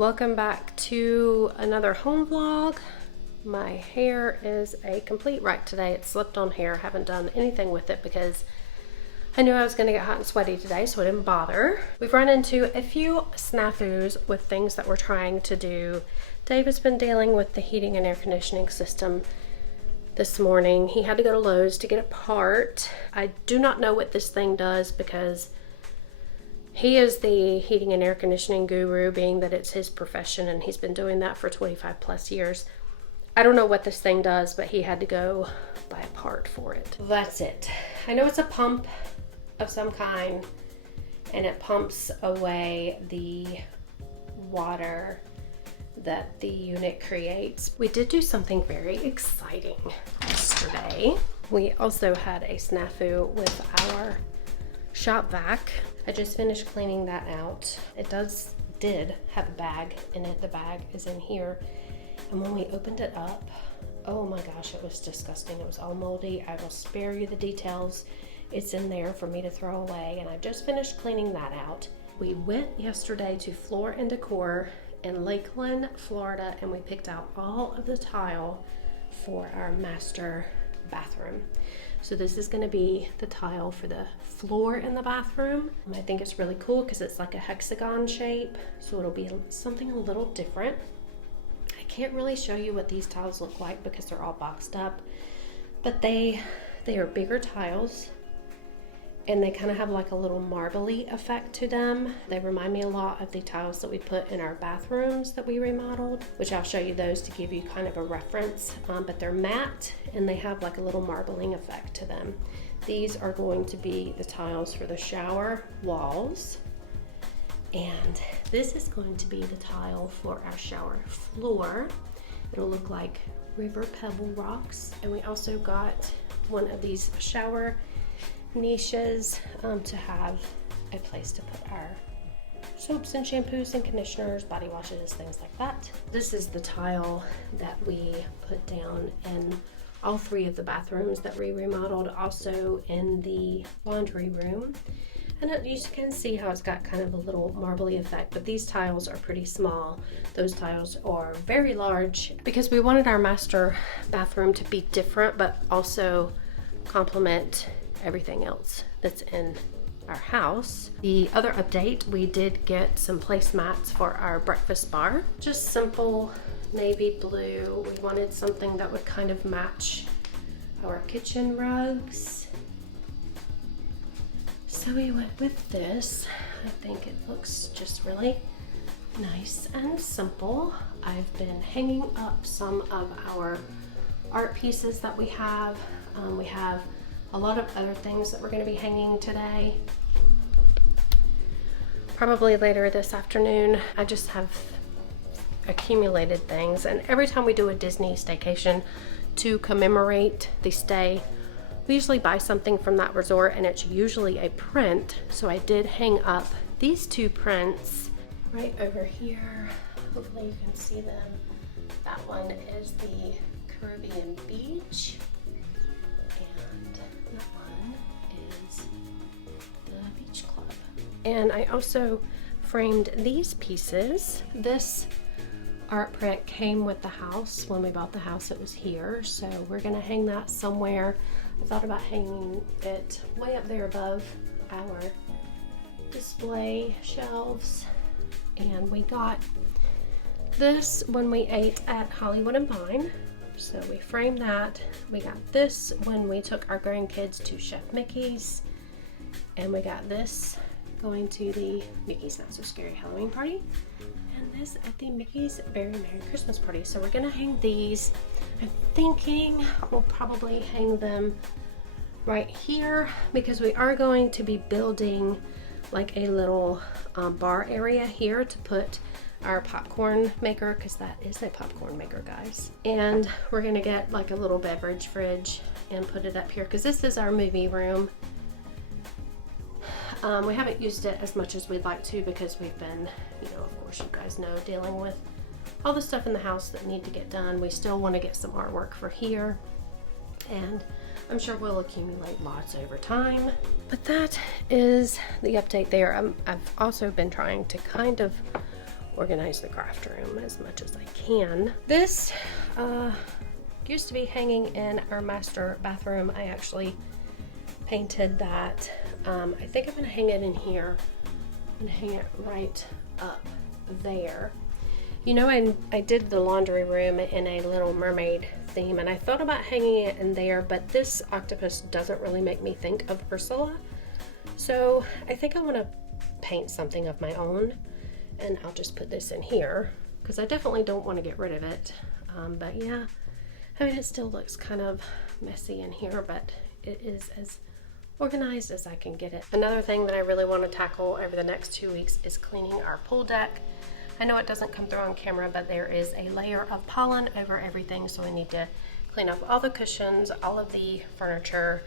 Welcome back to another home vlog. My hair is a complete wreck today. It slipped on hair. Haven't done anything with it because I knew I was going to get hot and sweaty today, so I didn't bother. We've run into a few snafus with things that we're trying to do. Dave has been dealing with the heating and air conditioning system this morning. He had to go to Lowe's to get a part. I do not know what this thing does because he is the heating and air conditioning guru, being that it's his profession and he's been doing that for 25 plus years. I don't know what this thing does, but he had to go buy a part for it. That's it. I know it's a pump of some kind and it pumps away the water that the unit creates. We did do something very exciting yesterday. We also had a snafu with our shop vac. I just finished cleaning that out. It did have a bag in it. The bag is in here. And when we opened it up, oh my gosh, it was disgusting. It was all moldy. I will spare you the details. It's in there for me to throw away. And I just finished cleaning that out. We went yesterday to Floor and Decor in Lakeland, Florida, and we picked out all of the tile for our master bathroom. So this is going to be the tile for the floor in the bathroom. I think it's really cool because it's like a hexagon shape, so it'll be something a little different. I can't really show you what these tiles look like because they're all boxed up, but they are bigger tiles and they kind of have like a little marbly effect to them. They remind me a lot of the tiles that we put in our bathrooms that we remodeled, which I'll show you those to give you kind of a reference, but they're matte and they have like a little marbling effect to them. These are going to be the tiles for the shower walls, and this is going to be the tile for our shower floor. It'll look like river pebble rocks, and we also got one of these shower niches to have a place to put our soaps and shampoos and conditioners, body washes, things like that. This is the tile that we put down in all three of the bathrooms that we remodeled, also in the laundry room. And you can see how it's got kind of a little marbly effect, but these tiles are pretty small. Those tiles are very large because we wanted our master bathroom to be different, but also complement everything else that's in our house. The other update, we did get some placemats for our breakfast bar. Just simple navy blue. We wanted something that would kind of match our kitchen rugs, so we went with this. I think it looks just really nice and simple. I've been hanging up some of our art pieces that we have. We have a lot of other things that we're going to be hanging today. Probably later this afternoon. I just have accumulated things, and every time we do a Disney staycation to commemorate the stay, we usually buy something from that resort, and it's usually a print. So I did hang up these two prints right over here. Hopefully you can see them. That one is the Caribbean beach, and that one is the beach club. And I also framed these pieces. This art print came with the house. When we bought the house, it was here, so we're gonna hang that somewhere. I thought about hanging it way up there above our display shelves. And we got this when we ate at Hollywood and Vine, so we framed that. We got this when we took our grandkids to Chef Mickey's, and we got this going to the Mickey's Not So Scary Halloween party, and this at the Mickey's Very Merry Christmas party. So we're gonna hang these. I'm thinking we'll probably hang them right here because we are going to be building like a little bar area here to put our popcorn maker, because that is a popcorn maker, guys. And we're gonna get like a little beverage fridge and put it up here because this is our movie room. We haven't used it as much as we'd like to because we've been, of course you guys know, dealing with all the stuff in the house that need to get done. We still want to get some artwork for here, and I'm sure we'll accumulate lots over time. But that is the update there. I've also been trying to kind of organize the craft room as much as I can. This used to be hanging in our master bathroom. I actually painted that. I think I'm gonna hang it in here and hang it right up there. You know, I did the laundry room in a Little Mermaid theme, and I thought about hanging it in there, but this octopus doesn't really make me think of Ursula. So I think I want to paint something of my own, and I'll just put this in here because I definitely don't want to get rid of it. But yeah, I mean, it still looks kind of messy in here, but it is as organized as I can get it. Another thing that I really want to tackle over the next 2 weeks is cleaning our pool deck. I know it doesn't come through on camera, but there is a layer of pollen over everything, so I need to clean up all the cushions, all of the furniture.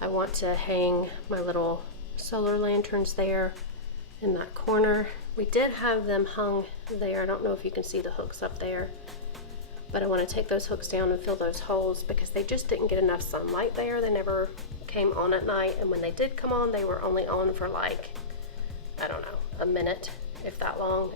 I want to hang my little solar lanterns there in that corner. We did have them hung there. I don't know if you can see the hooks up there, but I want to take those hooks down and fill those holes because they just didn't get enough sunlight there. They never came on at night, and when they did come on, they were only on for like, I don't know, a minute, if that long.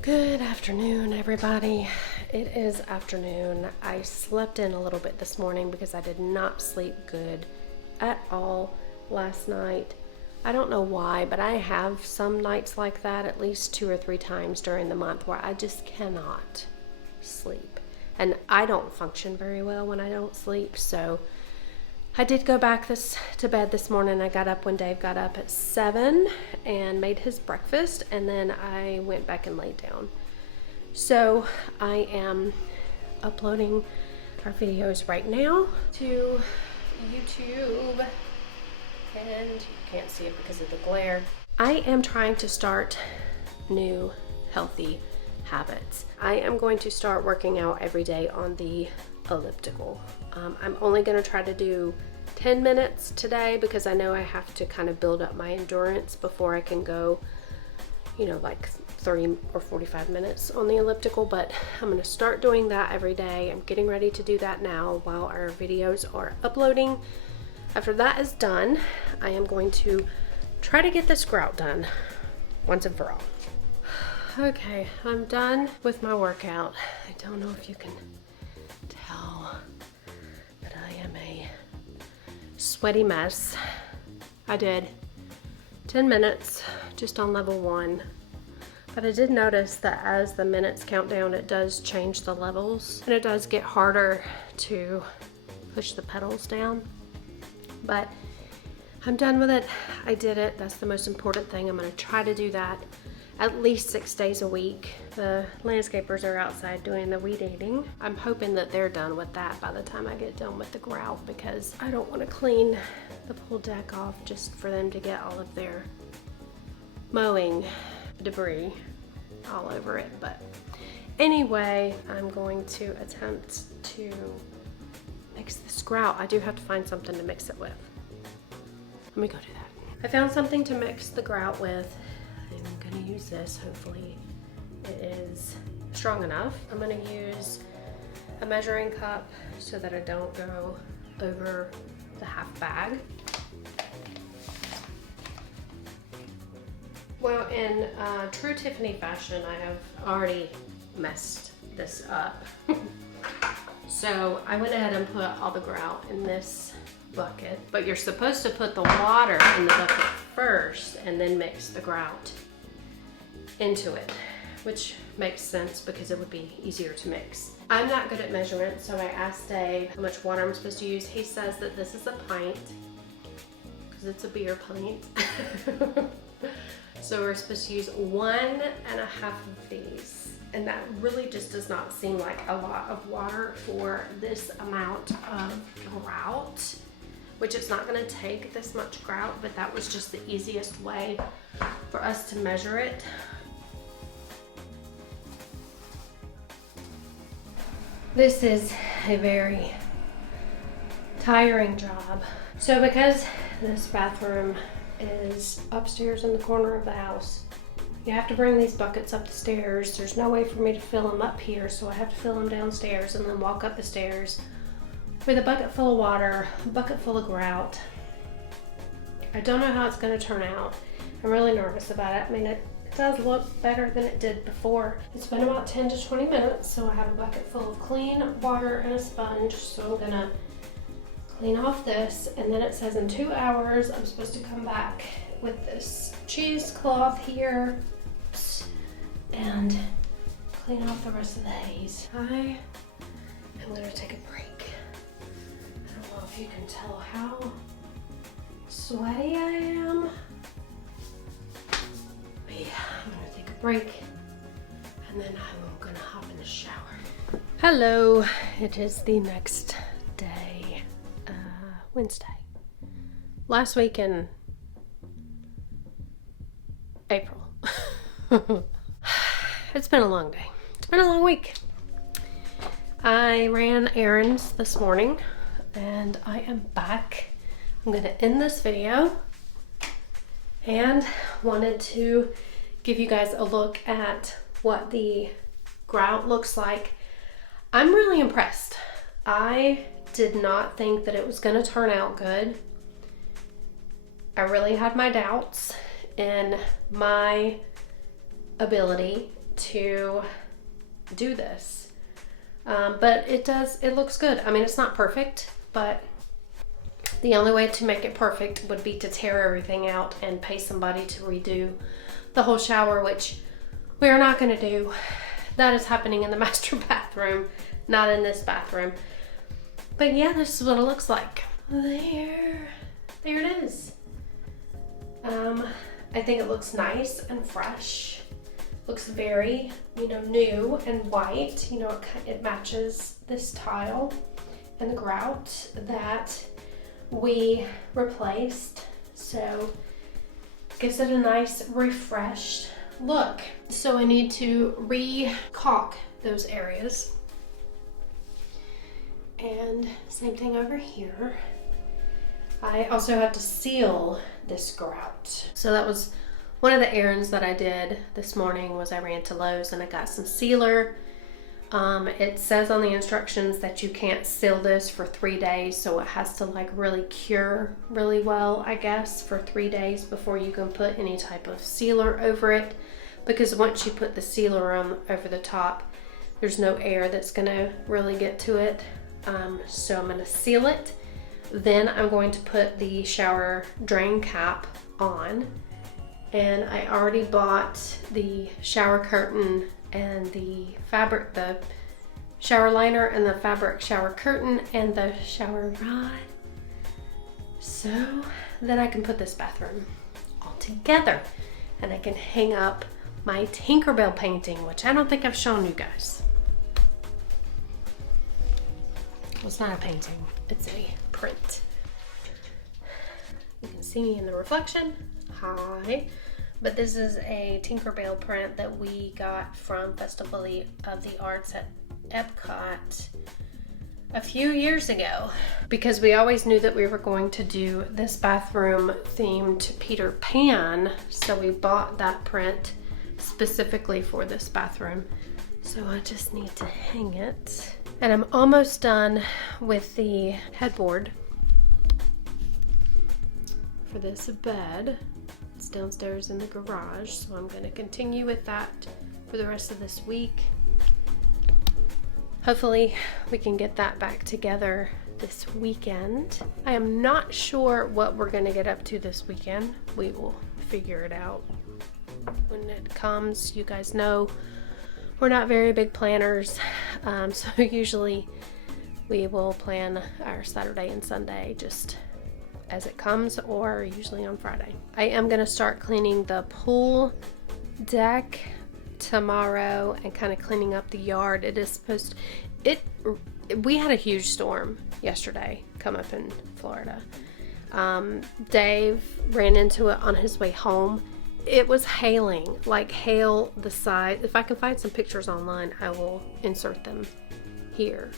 Good afternoon, everybody. It is afternoon. I slept in a little bit this morning because I did not sleep good at all last night. I don't know why, but I have some nights like that at least 2 or 3 times during the month where I just cannot sleep. And I don't function very well when I don't sleep, so I did go back to bed this morning. I got up when Dave got up at 7 and made his breakfast, and then I went back and laid down. So I am uploading our videos right now to YouTube, and you can't see it because of the glare. I am trying to start new healthy habits. I am going to start working out every day on the elliptical. I'm only going to try to do 10 minutes today because I know I have to kind of build up my endurance before I can go, you know, like 30 or 45 minutes on the elliptical, but I'm going to start doing that every day. I'm getting ready to do that now while our videos are uploading. After that is done, I am going to try to get this grout done once and for all. Okay, I'm done with my workout. I don't know if you can tell, but I am a sweaty mess. I did 10 minutes just on level 1, but I did notice that as the minutes count down, it does change the levels, and it does get harder to push the pedals down, but I'm done with it. I did it. That's the most important thing. I'm going to try to do that at least 6 days a week. The landscapers are outside doing the weed eating. I'm hoping that they're done with that by the time I get done with the grout, because I don't want to clean the pool deck off just for them to get all of their mowing debris all over it. But anyway, I'm going to attempt to mix this grout. I do have to find something to mix it with. Let me go do that. I found something to mix the grout with. I'm gonna use this. Hopefully it is strong enough. I'm gonna use a measuring cup so that I don't go over the half bag. Well, in true Tiffany fashion, I have already messed this up. So I went ahead and put all the grout in this bucket, but you're supposed to put the water in the bucket first and then mix the grout into it, which makes sense because it would be easier to mix. I'm not good at measurements, so I asked Dave how much water I'm supposed to use. He says that this is a pint because it's a beer pint. So we're supposed to use 1.5 of these, and that really just does not seem like a lot of water for this amount of grout, which it's not going to take this much grout, but that was just the easiest way for us to measure it. This is a very tiring job. So because this bathroom is upstairs in the corner of the house, you have to bring these buckets up the stairs. There's no way for me to fill them up here, so I have to fill them downstairs and then walk up the stairs with a bucket full of water, a bucket full of grout. I don't know how it's going to turn out. I'm really nervous about it. I mean, it does look better than it did before. It's been about 10 to 20 minutes, so I have a bucket full of clean water and a sponge, so I'm gonna clean off this, and then it says in 2 hours I'm supposed to come back with this cheesecloth here and clean off the rest of the haze. I am gonna take a break. I don't know if you can tell how sweaty I am. But yeah, I'm gonna take a break and then I'm gonna hop in the shower. Hello, it is the next day, Wednesday. Last week in April. It's been a long day. It's been a long week. I ran errands this morning and I am back. I'm gonna end this video and wanted to give you guys a look at what the grout looks like. I'm really impressed. I did not think that it was gonna turn out good. I really had my doubts in my ability to do this. But it looks good. I mean, it's not perfect, but the only way to make it perfect would be to tear everything out and pay somebody to redo the whole shower, which we are not going to do. That is happening in the master bathroom, not in this bathroom. But yeah, this is what it looks like. There it is. I think it looks nice and fresh. Looks very, new and white. It matches this tile and the grout that we replaced, so gives it a nice refreshed look. So I need to re-caulk those areas, and same thing over here. I also had to seal this grout, so that was one of the errands that I did this morning. Was I ran to Lowe's and I got some sealer. It says on the instructions that you can't seal this for 3 days, so it has to really cure really well, I guess, for 3 days before you can put any type of sealer over it, because once you put the sealer over the top, there's no air that's gonna really get to it. So I'm gonna seal it. Then I'm going to put the shower drain cap on, and I already bought the shower curtain and the fabric, the shower liner and the fabric shower curtain and the shower rod. So then I can put this bathroom all together and I can hang up my Tinkerbell painting, which I don't think I've shown you guys. Well, it's not a painting, it's a print. You can see me in the reflection. Hi. But this is a Tinkerbell print that we got from Festival of the Arts at Epcot a few years ago, because we always knew that we were going to do this bathroom themed Peter Pan, so we bought that print specifically for this bathroom. So I just need to hang it. And I'm almost done with the headboard for this bed. It's downstairs in the garage, so I'm going to continue with that for the rest of this week. Hopefully we can get that back together this weekend. I am not sure what we're going to get up to this weekend. We will figure it out when it comes. You guys know we're not very big planners, so usually we will plan our Saturday and Sunday just as it comes, or usually on Friday. I am gonna start cleaning the pool deck tomorrow and kind of cleaning up the yard. It is supposed to, we had a huge storm yesterday come up in Florida. Dave ran into it on his way home. It was hailing, like hail the size. If I can find some pictures online, I will insert them here.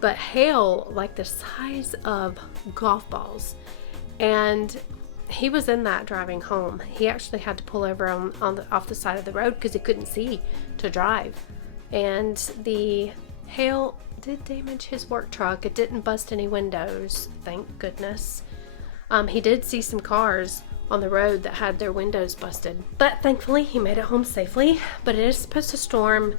but hail like the size of golf balls. And he was in that driving home. He actually had to pull over off the side of the road because he couldn't see to drive. And the hail did damage his work truck. It didn't bust any windows, thank goodness. He did see some cars on the road that had their windows busted, but thankfully he made it home safely. But it is supposed to storm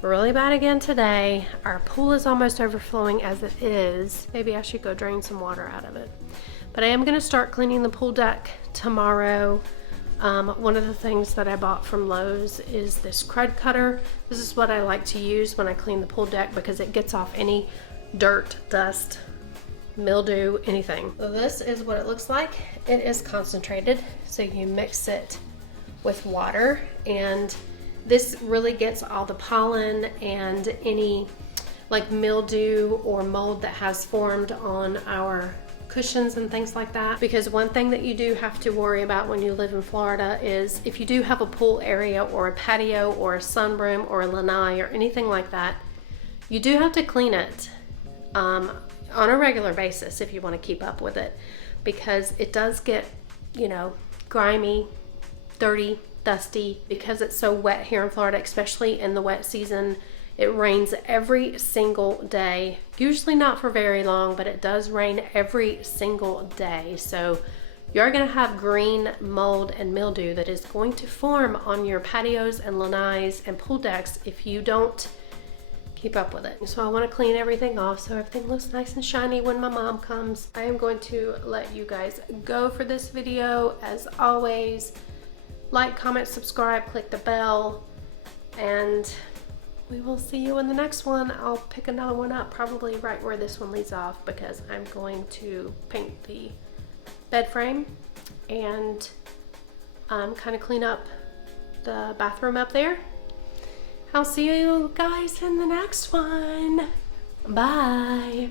really bad again today. Our pool is almost overflowing as it is. Maybe I should go drain some water out of it. But I am going to start cleaning the pool deck tomorrow. One of the things that I bought from Lowe's is this crud cutter. This is what I like to use when I clean the pool deck because it gets off any dirt, dust, mildew, anything. So this is what it looks like. It is concentrated, so you mix it with water, and this really gets all the pollen and any like mildew or mold that has formed on our cushions and things like that. Because one thing that you do have to worry about when you live in Florida is if you do have a pool area or a patio or a sunroom or a lanai or anything like that, you do have to clean it on a regular basis if you want to keep up with it, because it does get, you know, grimy, dirty, dusty, because it's so wet here in Florida, especially in the wet season. It rains every single day, usually not for very long, but it does rain every single day. So you're going to have green mold and mildew that is going to form on your patios and lanais and pool decks if you don't keep up with it. So I want to clean everything off so everything looks nice and shiny when my mom comes. I am going to let you guys go for this video. As always, like, comment, subscribe, click the bell, and we will see you in the next one. I'll pick another one up probably right where this one leaves off, because I'm going to paint the bed frame and kind of clean up the bathroom up there. I'll see you guys in the next one. Bye.